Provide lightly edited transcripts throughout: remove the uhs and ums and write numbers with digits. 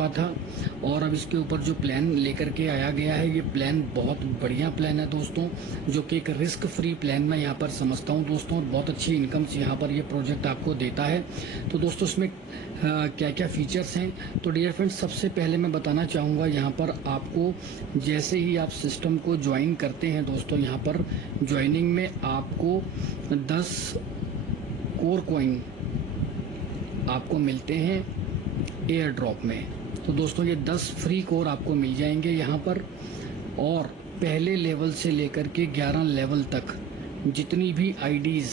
चुका था और अब इसके ऊपर जो प्लान लेकर के आया गया है, ये प्लान बहुत बढ़िया प्लान है दोस्तों, जो कि एक रिस्क फ्री प्लान मैं यहाँ पर समझता हूँ दोस्तों। बहुत अच्छी इनकम यहाँ पर ये प्रोजेक्ट आपको देता है। तो दोस्तों इसमें क्या क्या फीचर्स हैं, तो डियर फ्रेंड्स सबसे पहले मैं बताना चाहूँगा यहाँ पर आपको जैसे ही आप सिस्टम को ज्वाइन करते हैं दोस्तों, यहाँ पर ज्वाइनिंग में आपको 10 कोर कॉइन आपको मिलते हैं एयर ड्रॉप में। तो दोस्तों ये 10 फ्री कोर आपको मिल जाएंगे यहाँ पर, और पहले लेवल से लेकर के 11 लेवल तक जितनी भी आईडीज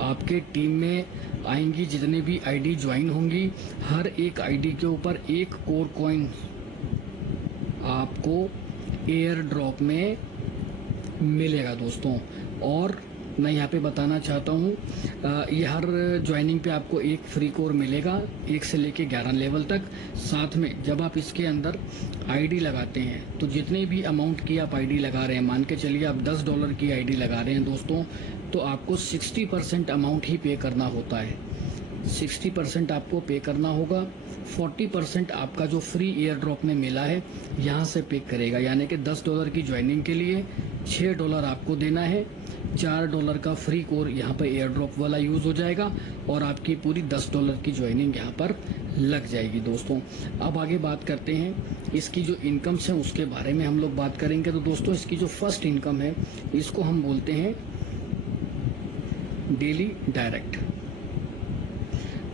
आपके टीम में आएंगी, जितने भी आईडी ज्वाइन होंगी, हर एक आईडी के ऊपर 1 कोर कॉइन आपको एयर ड्रॉप में मिलेगा दोस्तों। और मैं यहाँ पे बताना चाहता हूँ ये हर ज्वाइनिंग पे आपको 1 फ्री कोर मिलेगा 1 से लेके 11 लेवल तक। साथ में जब आप इसके अंदर आईडी लगाते हैं तो जितने भी अमाउंट की आप आईडी लगा रहे हैं, मान के चलिए आप $10 की आईडी लगा रहे हैं दोस्तों, तो आपको 60% अमाउंट ही पे करना होता है। 60% आपको पे करना होगा, 40% आपका जो फ्री एयर ड्रॉप में मिला है यहाँ से पे करेगा। यानी कि $10 की ज्वाइनिंग के लिए $6 आपको देना है, $4 का फ्री कोर यहाँ पर एयर ड्रॉप वाला यूज हो जाएगा और आपकी पूरी $10 की ज्वाइनिंग यहाँ पर लग जाएगी दोस्तों। अब आगे बात करते हैं इसकी जो इनकम्स हैं उसके बारे में हम लोग बात करेंगे। तो दोस्तों इसकी जो फर्स्ट इनकम है इसको हम बोलते हैं डेली डायरेक्ट।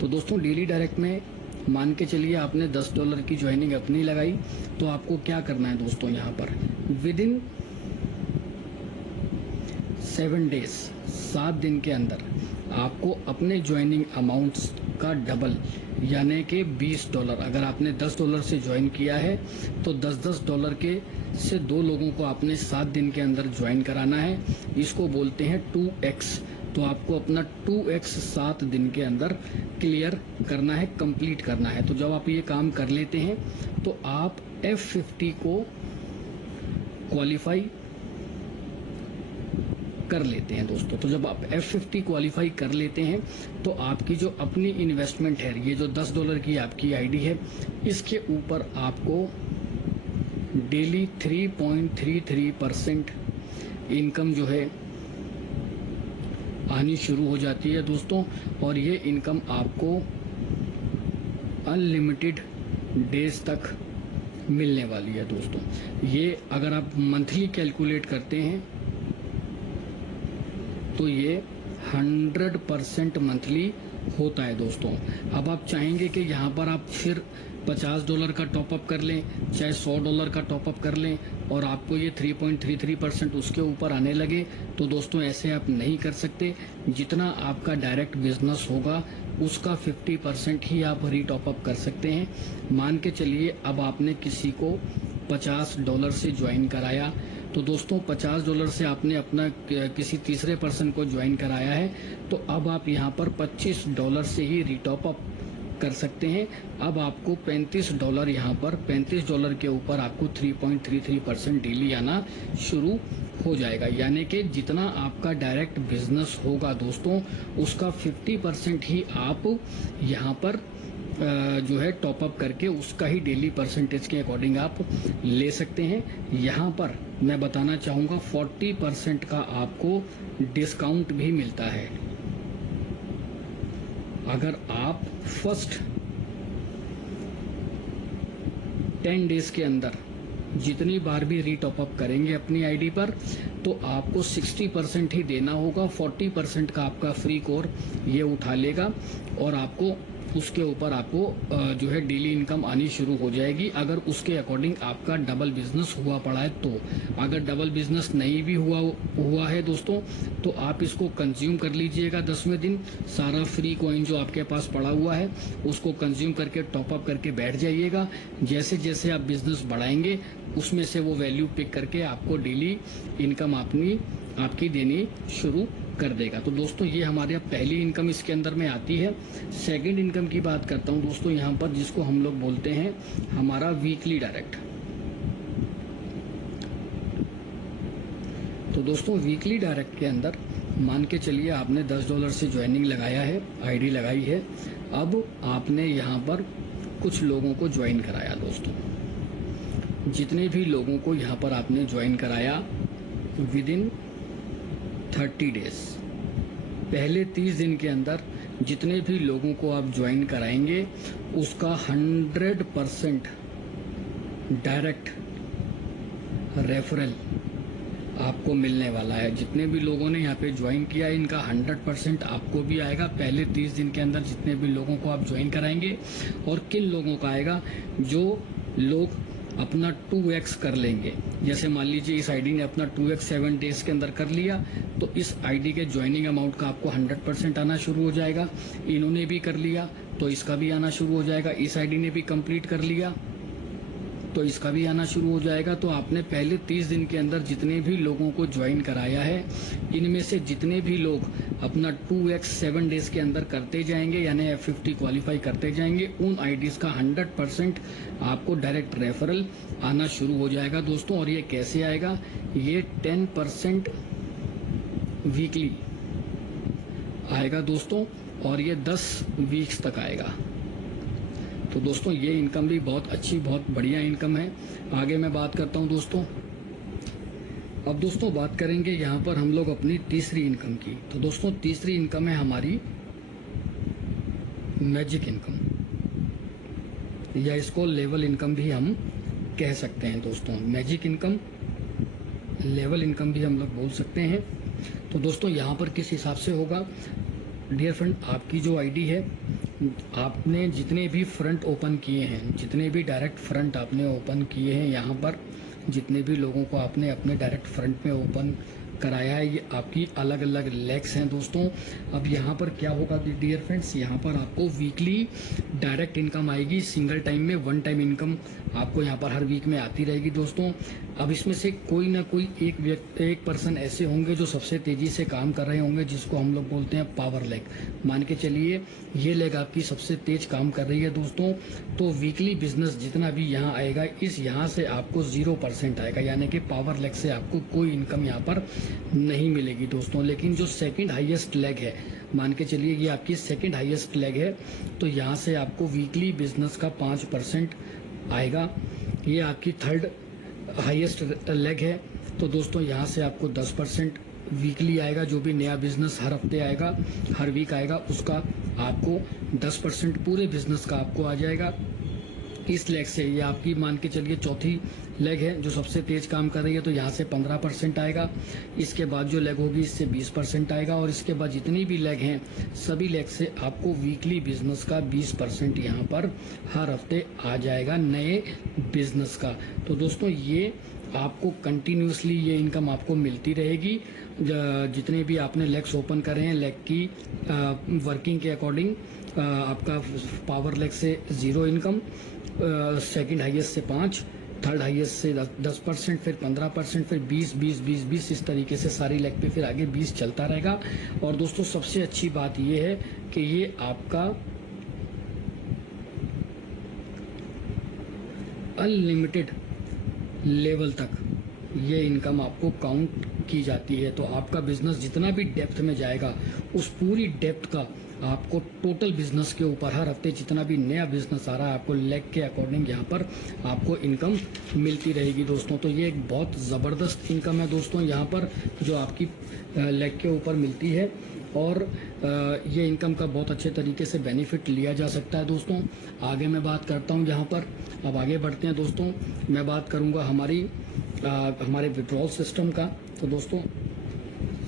तो दोस्तों डेली डायरेक्ट में मान के चलिए आपने $10 की ज्वाइनिंग अपनी लगाई, तो आपको क्या करना है दोस्तों, यहाँ पर विद इन 7 डेज 7 दिन के अंदर आपको अपने ज्वाइनिंग अमाउंट्स का डबल यानी कि $20, अगर आपने $10 से ज्वाइन किया है तो $10 के से 2 लोगों को आपने 7 दिन के अंदर ज्वाइन कराना है। इसको बोलते हैं 2x। तो आपको अपना 2x 7 दिन के अंदर क्लियर करना है, कंप्लीट करना है। तो जब आप ये काम कर लेते हैं तो आप F50 को क्वालिफाई कर लेते हैं दोस्तों। तो जब आप F50 क्वालिफाई कर लेते हैं तो आपकी जो अपनी इन्वेस्टमेंट है, ये जो $10 की आपकी आईडी है, इसके ऊपर आपको डेली 3.33% इनकम जो है आनी शुरू हो जाती है दोस्तों। और ये इनकम आपको अनलिमिटेड डेज तक मिलने वाली है दोस्तों। ये अगर आप मंथली कैलकुलेट करते हैं तो ये 100% मंथली होता है दोस्तों। अब आप चाहेंगे कि यहाँ पर आप फिर $50 का टॉपअप कर लें, चाहे $100 का टॉपअप कर लें और आपको ये 3.33% उसके ऊपर आने लगे, तो दोस्तों ऐसे आप नहीं कर सकते। जितना आपका डायरेक्ट बिजनेस होगा उसका 50% ही आप रीटॉपअप कर सकते हैं। मान के चलिए अब आपने किसी को $50 से ज्वाइन कराया, तो दोस्तों $50 से आपने अपना किसी तीसरे पर्सन को ज्वाइन कराया है, तो अब आप यहाँ पर $25 से ही रीटॉपअप कर सकते हैं। अब आपको $35 यहाँ पर $35 के ऊपर आपको 3.33% डेली आना शुरू हो जाएगा। यानी कि जितना आपका डायरेक्ट बिजनेस होगा दोस्तों उसका 50% ही आप यहाँ पर जो है टॉपअप करके उसका ही डेली परसेंटेज के अकॉर्डिंग आप ले सकते हैं। यहाँ पर मैं बताना चाहूँगा 40% का आपको डिस्काउंट भी मिलता है अगर आप फर्स्ट 10 डेज के अंदर जितनी बार भी रीटॉपअप करेंगे अपनी आईडी पर, तो आपको 60% ही देना होगा। 40% का आपका फ्री कोर ये उठा लेगा और आपको उसके ऊपर आपको जो है डेली इनकम आनी शुरू हो जाएगी। अगर उसके अकॉर्डिंग आपका डबल बिजनेस हुआ पड़ा है तो। अगर डबल बिजनेस नहीं भी हुआ है दोस्तों, तो आप इसको कंज्यूम कर लीजिएगा 10वें दिन। सारा फ्री कॉइन जो आपके पास पड़ा हुआ है उसको कंज्यूम करके टॉपअप करके बैठ जाइएगा। जैसे जैसे आप बिजनेस बढ़ाएंगे उसमें से वो वैल्यू पिक करके आपको डेली इनकम आपकी देनी शुरू कर देगा। तो दोस्तों ये हमारे अब पहली इनकम इसके अंदर में आती है। सेकंड इनकम की बात करता हूं दोस्तों यहाँ पर, जिसको हम लोग बोलते हैं हमारा वीकली डायरेक्ट। तो दोस्तों वीकली डायरेक्ट के अंदर मान के चलिए आपने $10 से ज्वाइनिंग लगाया है, आईडी लगाई है। अब आपने यहाँ पर कुछ लोगों को ज्वाइन कराया दोस्तों। जितने भी लोगों को यहाँ पर आपने ज्वाइन कराया विद इन 30 डेज, पहले 30 दिन के अंदर जितने भी लोगों को आप ज्वाइन कराएंगे उसका 100% डायरेक्ट रेफरल आपको मिलने वाला है। जितने भी लोगों ने यहाँ पे ज्वाइन किया इनका 100% आपको भी आएगा पहले 30 दिन के अंदर, जितने भी लोगों को आप ज्वाइन कराएंगे। और किन लोगों का आएगा? जो लोग अपना 2x कर लेंगे। जैसे मान लीजिए इस आईडी ने अपना 2x 7 डेज के अंदर कर लिया, तो इस आईडी के ज्वाइनिंग अमाउंट का आपको 100% आना शुरू हो जाएगा। इन्होंने भी कर लिया तो इसका भी आना शुरू हो जाएगा। इस आईडी ने भी कंप्लीट कर लिया तो इसका भी आना शुरू हो जाएगा। तो आपने पहले 30 दिन के अंदर जितने भी लोगों को ज्वाइन कराया है, इनमें से जितने भी लोग अपना 2x 7 डेज के अंदर करते जाएंगे, यानी F50 क्वालिफाई करते जाएंगे, उन आईडीज का 100% आपको डायरेक्ट रेफरल आना शुरू हो जाएगा दोस्तों। और ये कैसे आएगा? ये 10% वीकली आएगा दोस्तों, और ये 10 वीक्स तक आएगा। तो दोस्तों ये इनकम भी बहुत अच्छी, बहुत बढ़िया इनकम है। आगे मैं बात करता हूं दोस्तों। अब दोस्तों बात करेंगे यहाँ पर हम लोग अपनी तीसरी इनकम की। तो दोस्तों तीसरी इनकम है हमारी मैजिक इनकम, या इसको लेवल इनकम भी हम कह सकते हैं दोस्तों। मैजिक इनकम, लेवल इनकम भी हम लोग बोल सकते हैं। तो दोस्तों यहाँ पर किस हिसाब से होगा? डियर फ्रेंड, आपकी जो आईडी है, आपने जितने भी फ्रंट ओपन किए हैं, जितने भी डायरेक्ट फ्रंट आपने ओपन किए हैं, यहाँ पर जितने भी लोगों को आपने अपने डायरेक्ट फ्रंट में ओपन कराया है, ये आपकी अलग अलग लेग्स हैं दोस्तों। अब यहाँ पर क्या होगा कि डियर फ्रेंड्स, यहाँ पर आपको वीकली डायरेक्ट इनकम आएगी। सिंगल टाइम में 1 टाइम इनकम आपको यहाँ पर हर वीक में आती रहेगी दोस्तों। अब इसमें से कोई ना कोई एक पर्सन ऐसे होंगे जो सबसे तेजी से काम कर रहे होंगे, जिसको हम लोग बोलते हैं पावर लेग। मान के चलिए ये लेग आपकी सबसे तेज काम कर रही है दोस्तों। तो वीकली बिजनेस जितना भी यहाँ आएगा, इस यहाँ से आपको 0% आएगा, यानी कि पावर लेग से आपको कोई इनकम यहाँ पर नहीं मिलेगी दोस्तों। लेकिन जो सेकंड हाईएस्ट लेग है, मान के चलिए ये आपकी सेकंड हाईएस्ट लेग है, तो यहाँ से आपको वीकली बिजनेस का 5% आएगा। ये आपकी थर्ड हाईएस्ट लेग है, तो दोस्तों यहाँ से आपको 10% वीकली आएगा। जो भी नया बिजनेस हर हफ्ते आएगा, हर वीक आएगा, उसका आपको 10% पूरे बिजनेस का आपको आ जाएगा इस लेग से। ये आपकी मान के चलिए चौथी लेग है जो सबसे तेज काम कर रही है, तो यहाँ से 15% आएगा। इसके बाद जो लेग होगी इससे 20% आएगा, और इसके बाद जितनी भी लेग हैं सभी लेग से आपको वीकली बिजनेस का 20% यहाँ पर हर हफ्ते आ जाएगा नए बिजनेस का। तो दोस्तों ये आपको कंटिन्यूसली ये इनकम आपको मिलती रहेगी। जितने भी आपने लेग्स ओपन करे हैं, लेग की वर्किंग के अकॉर्डिंग आपका पावर लेग से 0 इनकम, सेकंड हाईएस्ट से 5, थर्ड हाईएस्ट से 10%, फिर 15%, फिर 20, इस तरीके से सारी लेग पे फिर आगे 20 चलता रहेगा। और दोस्तों सबसे अच्छी बात ये है कि ये आपका अनलिमिटेड लेवल तक ये इनकम आपको काउंट की जाती है। तो आपका बिजनेस जितना भी डेप्थ में जाएगा, उस पूरी डेप्थ का आपको टोटल बिजनेस के ऊपर हर हफ्ते जितना भी नया बिजनेस आ रहा है, आपको लेग के अकॉर्डिंग यहाँ पर आपको इनकम मिलती रहेगी दोस्तों। तो ये एक बहुत ज़बरदस्त इनकम है दोस्तों यहाँ पर, जो आपकी लेग के ऊपर मिलती है। और ये इनकम का बहुत अच्छे तरीके से बेनिफिट लिया जा सकता है दोस्तों। आगे मैं बात करता हूँ यहाँ पर। अब आगे बढ़ते हैं दोस्तों। मैं बात करूँगा हमारे विड्रॉल सिस्टम का। तो दोस्तों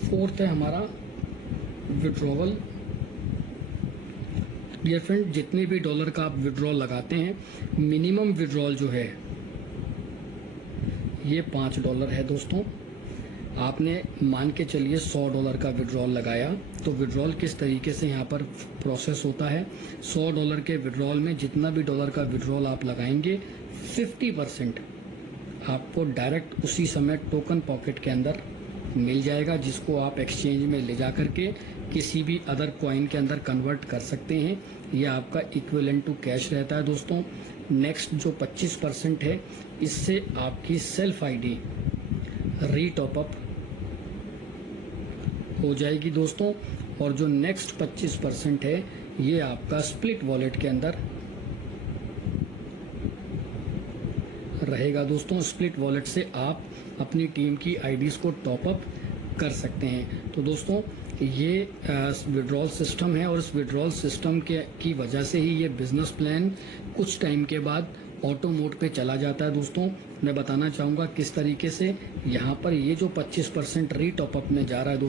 फोर्थ है हमारा विड्रॉवल। डियर फ्रेंड, जितने भी डॉलर का आप विड्रॉल लगाते हैं, मिनिमम विड्रॉल जो है ये $5 है दोस्तों। आपने मान के चलिए $100 का विड्रॉल लगाया, तो विड्रॉल किस तरीके से यहाँ पर प्रोसेस होता है। $100 के विड्रॉल में जितना भी डॉलर का विड्रॉल आप लगाएंगे, 50% आपको डायरेक्ट उसी समय टोकन पॉकेट के अंदर मिल जाएगा, जिसको आप एक्सचेंज में ले जा करके किसी भी अदर कॉइन के अंदर कन्वर्ट कर सकते हैं। यह आपका इक्विवेलेंट टू कैश रहता है दोस्तों। नेक्स्ट जो 25% है, इससे आपकी सेल्फ आईडी रीटॉपअप हो जाएगी दोस्तों। और जो नेक्स्ट 25% है, ये आपका स्प्लिट वॉलेट के अंदर रहेगा दोस्तों। स्प्लिट वॉलेट से आप अपनी टीम की आईडीज को टॉप अप कर सकते हैं। तो दोस्तों ये विड्रॉल सिस्टम है और इस विड्रॉल सिस्टम के की वजह से ही ये बिजनेस प्लान कुछ टाइम के बाद ऑटो मोड पे चला जाता है। दोस्तों मैं बताना चाहूँगा किस तरीके से यहाँ पर ये जो 25% री टॉपअप में जा रहा है दोस्तों,